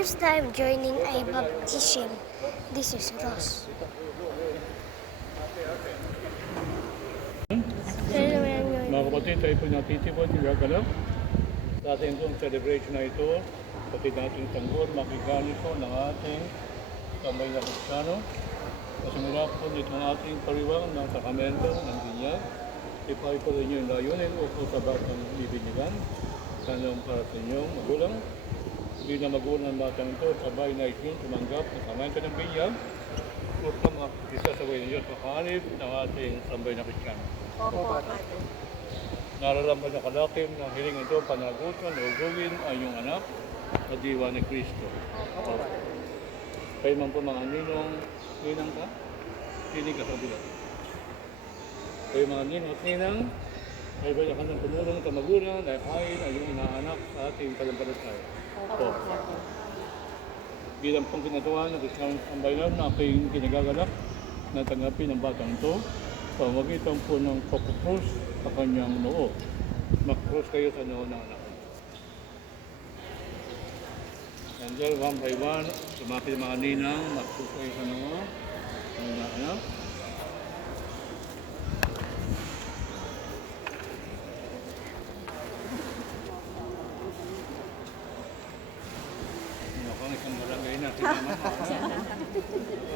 first time joining a baptism. This is Ross. Mga kapatid, tayo po natitipon, gagalap. Sa ating itong celebration na ito, pati natin sanggol, makikani po ng ating kamay na Kristiyano. Kasimula po nitong ating pariwang ng sakramento, ng binyag. Ipay po rin yung layunin o po sa batang ibinyagan. Sanang para sa inyong magulang. Bilang magulang ng batang ito, sabay na isin tumanggap ng sakramento ng binyag. Upang isa sa way ng Diyos makahanib ng ating sambay na Kristiyano. Nararamdaman na kalakim ng hiling ito, panagutan, ugugin ay yung anak na diwa ni Kristo. Kayo man po mga ninang ka, pinig ka sa bilang. Kayo mga ninong at ninang, ay ba ka ng tumulong sa magulang, dahil kain ay yung inaanak sa ating palampalataya. Bilang pong kinatuwa ng Kristiyano ang bayan na aking kinagagalak na tanggapin ng batang ito, pamagitan po ng pagkukrus sa kanyang noo. Mag-cross kayo sa noo ng anak. Angel, one by one, sumapit mga ninang, mag-cross kayo sa noo ng anak. Isang barangay na, sinama mo.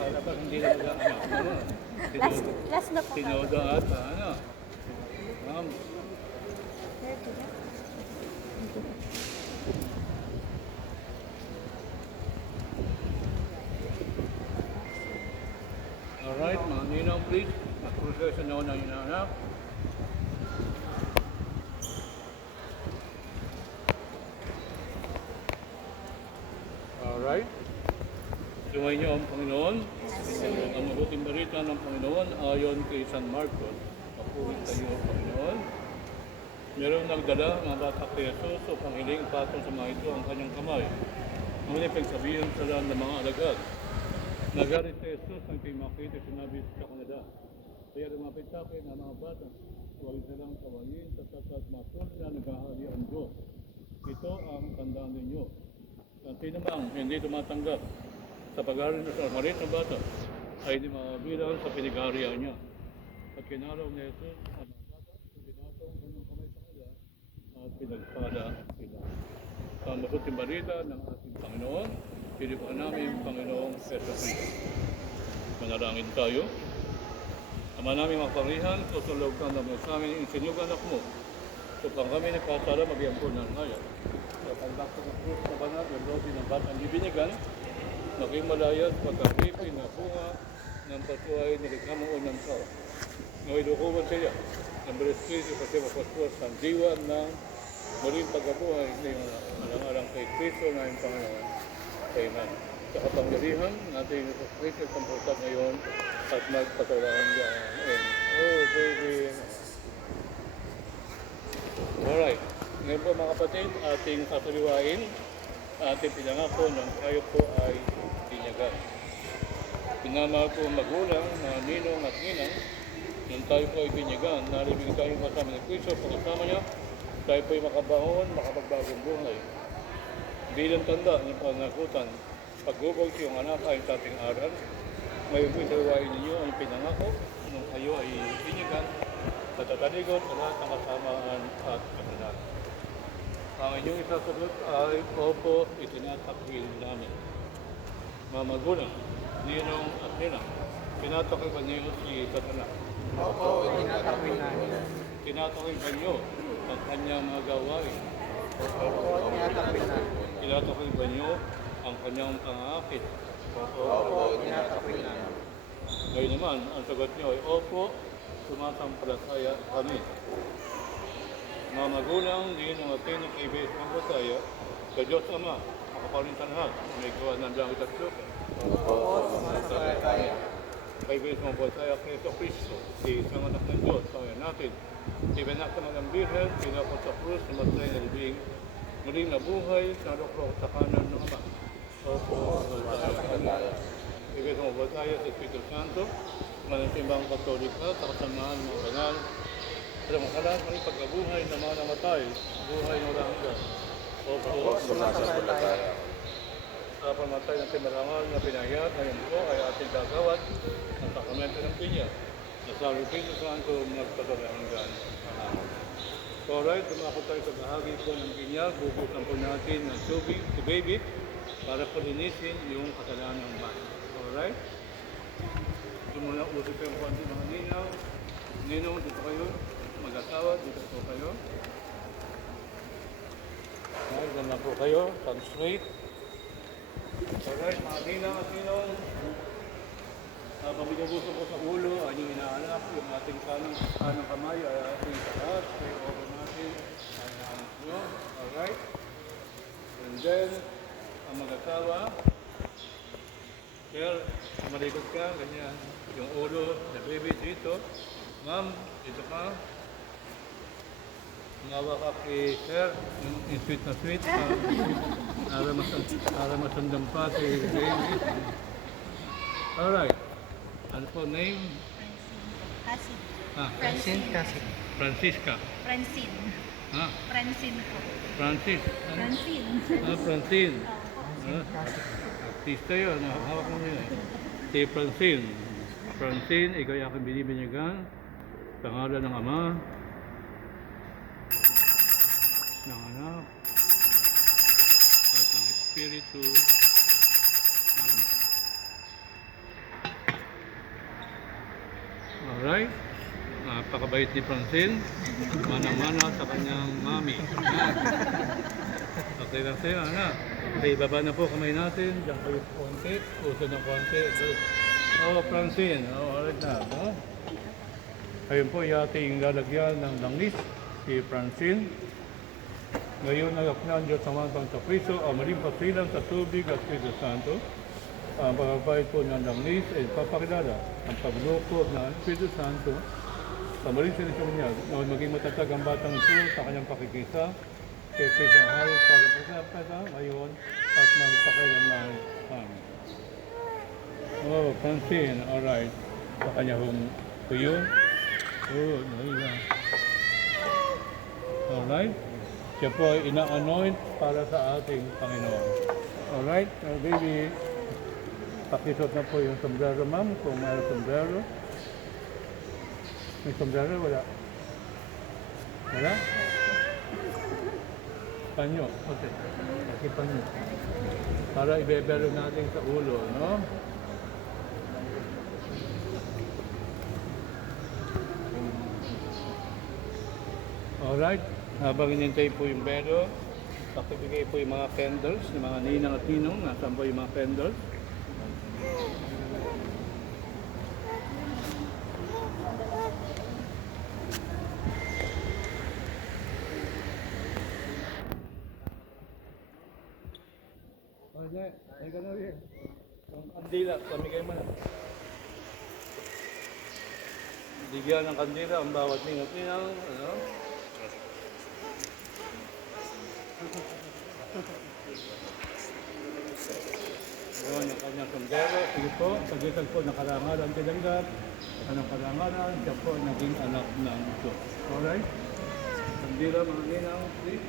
Dapat hindi na mag-anak. Last na po. Tinoda at ano. Ma'am. Alright, mga ninong please. Mag-cross kayo sa noo ng inaanak. Alright. Sumayin niyo ang Panginoon. Ang mabuting balita ng Panginoon ayon kay San Marcos. Papulit tayo, Panginoon. Merong nagdala mga bata kay Jesus upang hiling patong sa mga ito ang kanyang kamay. Ngunit pagsabihin sila ng mga alagad. Nagalit si Jesus ang ito'y makita sinabi sa kanila. Kaya lumapit sa akin ang mga bata. Huwag silang kawain sapagkat matul na naghahali ang Diyos. Ito ang tandaan ninyo. Ang sino mang hindi tumatanggap sa pag-aaral sa malit na bata ay hindi mabilang sa pinag-aarian niya. At kinalaw ni Jesus ang mga bata, pinatong kanyang kamay sa kanila at pinagpala sila. Ang mabuting balita ng ating Panginoon, pinipuan namin Panginoong Jesucristo. Manalangin tayo. Ama namin maparihan, susulog ka namin sa amin, insinyog anak mo. Upang kami nagkasala mag-iambon ng ngayon. Sa pagdakto ng krus na banal, yung lobi ng batang ibinyagan, maging malayas pagkakipin na bunga ng patuhay na nagkamang unang tao. Ngaway lukuban siya ng Espiritu kasi mapaspuas ang diwa ng muling pagkabuhay na yung alang-alang kay Kristo na yung Panginoon. Amen. Sa kapangyarihan natin yung Kristo ang pagkat ngayon at magpatawahan niya. Amen. Oh, baby. Alright. Ngayon po mga kapatid, ating sasaliwain, ating pinangako ng tayo po ay binyagan. Pinamahal po magulang na ninong at ninang, nung tayo po ay binyagan, naribig tayo kasama ni Kristo, pagkasama niya, tayo po ay makabahon, makapagbagong buhay. Bilang tanda ng panagutan, pagbubog yung anak ay sa ating aral, ngayon po saliwain ninyo ang pinangako, nung kayo ay binyagan, sa tataligot sa lahat ng kasamaan at kasinan. Ang inyong isasagot ay, opo, itinatakwil namin. Mga magulang, ninong at ninang, tinatakwil ba niyo si Satanas? Opo, itinatakwil namin. Tinatakwil ba niyo ang kanyang mga gawain? Opo, itinatakwil namin. Tinatakwil ba niyo ang kanyang pangakit? Opo, itinatakwil namin. Ngayon naman, ang sagot niyo ay, opo, sumasampalataya kami. Mga magulang, ninong at ninang kaibigan sa pagpataya, sa Diyos Ama, makapalinsan lahat, may gawa ng langit at lupa. Opo, sumasampalataya. Kaibigan sa pagpataya, Kristo Kristo, si isang anak ng Diyos, Panginoon natin. Ibinakta ng Birhen, pinakot sa krus, namatay na libing, muling nabuhay, narukrok sa kanan ng Ama. Opo, sumasampalataya. Kaibigan sa pagpataya sa Espiritu Santo, manasimbang Katolika, sa kasamaan ng banal, sa makalaan ng pagkabuhay na mga namatay, buhay na walang hanggan. Opo, sumasampalataya. sa pamatay ng tinarangal na pinahiyat, ngayon po ay ating gagawad ang sakramento ng pinya. Sa Espiritu Santo magpatuloy hanggan. Amen. So alright, tumako tayo sa bahagi po ng pinya. Bubusan po natin ng tubig, si baby, para po linisin yung kasalanan ng bahay. Alright? Ito muna usip yung konti mga ninaw. Ninong, dito kayo. Mag-asawa, dito po kayo. Alright, dyan lang po kayo. Come straight. Alright, mga ninang at ninong. Pabigyan-gusto ko sa ulo, ang yung inaanak, yung ating kanang kamay, ay ating taas, pray over natin, ay inaanak nyo. Alright? And then, ang mag-asawa, sir, malikot ka, ganyan. Yung ulo, the baby dito. Ma'am, dito ka. Umawa ka kay sir, yung sweet na sweet. Para masandang pa si baby. Alright. Ano po name? Kasi. Francine kasi. Francisca. Francine. Ah, Francine po. Francis. Ano? Francine. Francine. Artista yun. Hawak mo yun. Si Francine. Francine, ikaw yung aking binibinyagan. Sa ngalan ng Ama, ng Anak, at ng Espiritu Santo. Alright. Napakabait ni Francine. Mana-mana sa kanyang mami. Okay lang sa'yo, anak. Okay, baba na po kamay natin. Diyan kayo konti. Usod ng konti. Oh, Francine. Oh, alright na. No? Ayun po, yung ating lalagyan ng langis. Si Francine. Ngayon ay aknan Diyos naman pang sa Kristo, ang maling pasilang sa tubig at Espiritu Santo. Ang pagbabayad po ng langis ay papakilala ang pagloko ng Espiritu Santo sa maling sinisyon niya na maging matatag ang batang ito sa kanyang pakikisa kay Kristo ang halos para sa peta ngayon at magpakailanman. Amen. Oh, Francine, alright. Sa kanya hong tuyo. Oh, nahiga. Alright. Siya po ay ina-anoint para sa ating Panginoon. Alright, baby. Pakisot na po yung sombrero, ma'am, kung mayroong sombrero. May sombrero? Wala. Wala? Panyo. Okay. Okay, panyo. Para ibebero natin sa ulo, no? Alright. Habang inintay po yung bero, pakibigay po yung mga candles, yung mga ninang at ninong. Nasaan po yung mga candles? Okay, ay ka na rin. Ang kandila, pamigay mo na. Bigyan ng kandila ang bawat ninang at ninang. Ano? Yun, ang kanyang sombrero. Sige po, sagitan po ng karangalan tinanggap. Anong karangalan? Siya po naging anak ng Diyos. Alright? Sandira mga ninaw, please.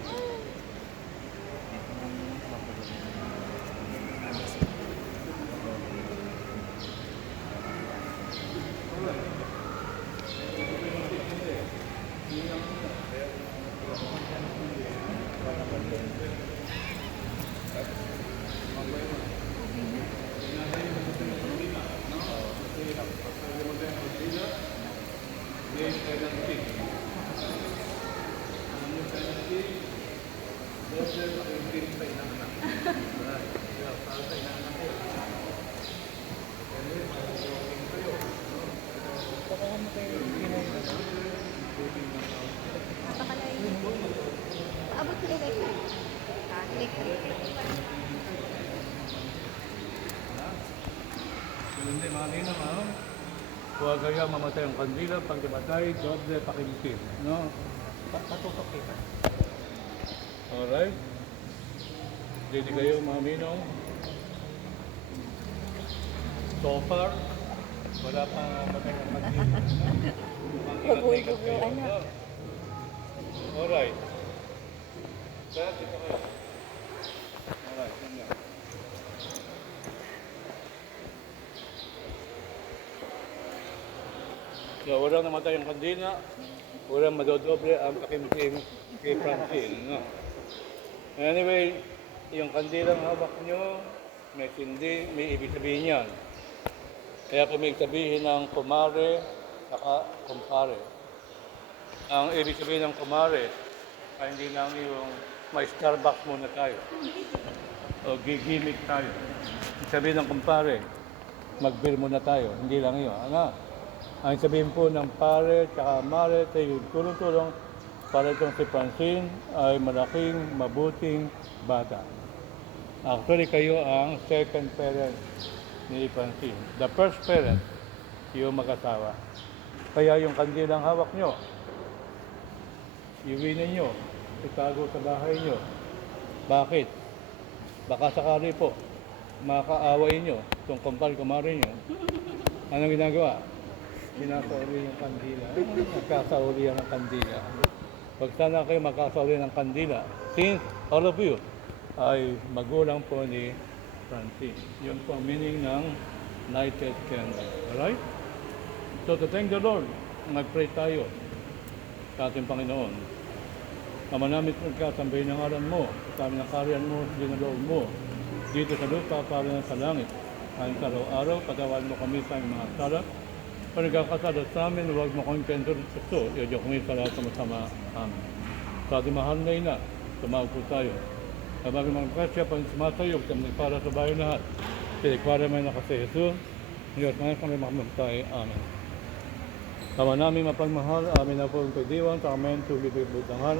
Abot ko kay Hindi, mga ninang, ha? Huwag kaya mamatay ang kandila, pag dimatay, doble pakimtim. No? Patutok kita. Alright? Hindi kayo, mga ninong. So far, wala pang matay ng kandila. Mag-uwi-uwi kayo, anak. Alright. Kaya, dito kayo. Alright, ganyan. So, walang namatay ang kandila, walang madodoble ang kakimkim kay Francine. No? Anyway, yung kandilang hawak nyo, may sindi, may ibig sabihin yan. Kaya kung may sabihin ng kumare, saka kumpare. Ang ibig sabihin ng kumare, ay hindi lang yung may Starbucks muna tayo. O gigimik tayo. Ibig sabihin ng kumpare, mag-beer muna tayo. Hindi lang yun. Ano? Ang sabihin po ng pare, saka mare, tayo tulong-tulong para itong si Francine ay malaking, mabuting bata. Actually, kayo ang second parent ni Francine. The first parent, yung mag-asawa. Kaya yung kandilang hawak nyo, iuwi ninyo, itago sa bahay nyo. Bakit? Baka sakali po, makaaway nyo, itong kumpal-kumari nyo. Anong ginagawa? Sinasauli yung kandila. Nagkasauli ang kandila. Pag sana kayo magkasauli ng kandila, since all of you ay magulang po ni Francine. Yun po ang meaning ng lighted candle. Alright? So to thank the Lord, mag-pray tayo sa ating Panginoon. Ama namin pagkasambahin ng ngalan mo, sa aming nakarian mo, dinaloob mo, dito sa lupa para na sa langit. Ayon sa araw-araw, katawan mo kami sa aming mga sala. Kung nagkakasala sa amin, huwag mo kami pento sa ito. Iadyo kami sa lahat ng masama amin. Sa ating mahal na ina, tumawag po tayo. Sa bagay mga kasya, pang sumasayog, sa mga para sa bayan lahat. Silikwara may nakasi Jesus, Diyos mga kami makamagtay. Amen. Tama namin mapagmahal, amin na po ang pagdiwan, sa amin, tubig butanghal,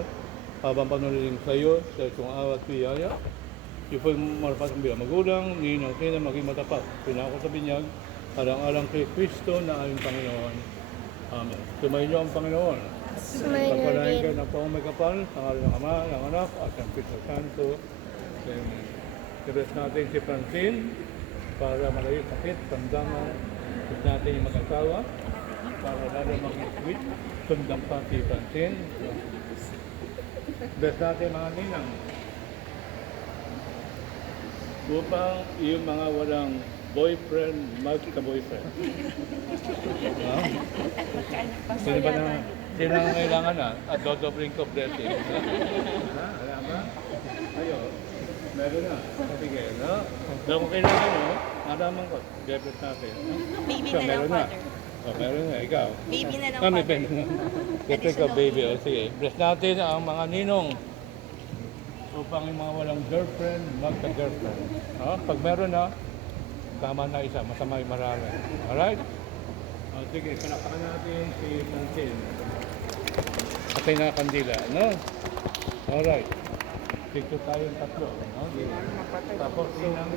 habang panuliling sa iyo, sa isang awat biyaya. Yung po yung marapat ang bilang magulang, ninong sila maging matapat. Pinako sa binyag, alang-alang kay Kristo na aming Panginoon. Amen. Sumayin niyo ang Panginoon. Sumayin niyo Pagpalain din. kayo ng pawang may kapal, sa ngalan ng Ama, ng Anak, at ng Espiritu Santo. Amen. Tiras natin si Francine para malayo sakit, samdaman. Tiras natin yung mag-asawa para lalo maging sweet. Sundang pa si Francine. Tiras natin mga ninang upang yung mga walang boyfriend, mag-ka-boyfriend. No? Sino ba na? Sino ang kailangan na? At dodobling ko blessing. Ha? Alam ba? Ayo. Meron na. Sige, no? Pero kung kailangan mo, nalaman ko. Bless natin. Baby So, na lang, meron na. Father. Meron na. Ikaw. Baby na lang, Kami, Father. Bless ko, baby. O, sige. Bless natin ang mga ninong upang yung mga walang girlfriend, magka-girlfriend. Pag meron na, tama na isa, masama yung marami. Alright? Sige, palakpakan natin si Francine. Patay na kandila, no? Alright. Dito tayong tatlo, no? Tapos sinang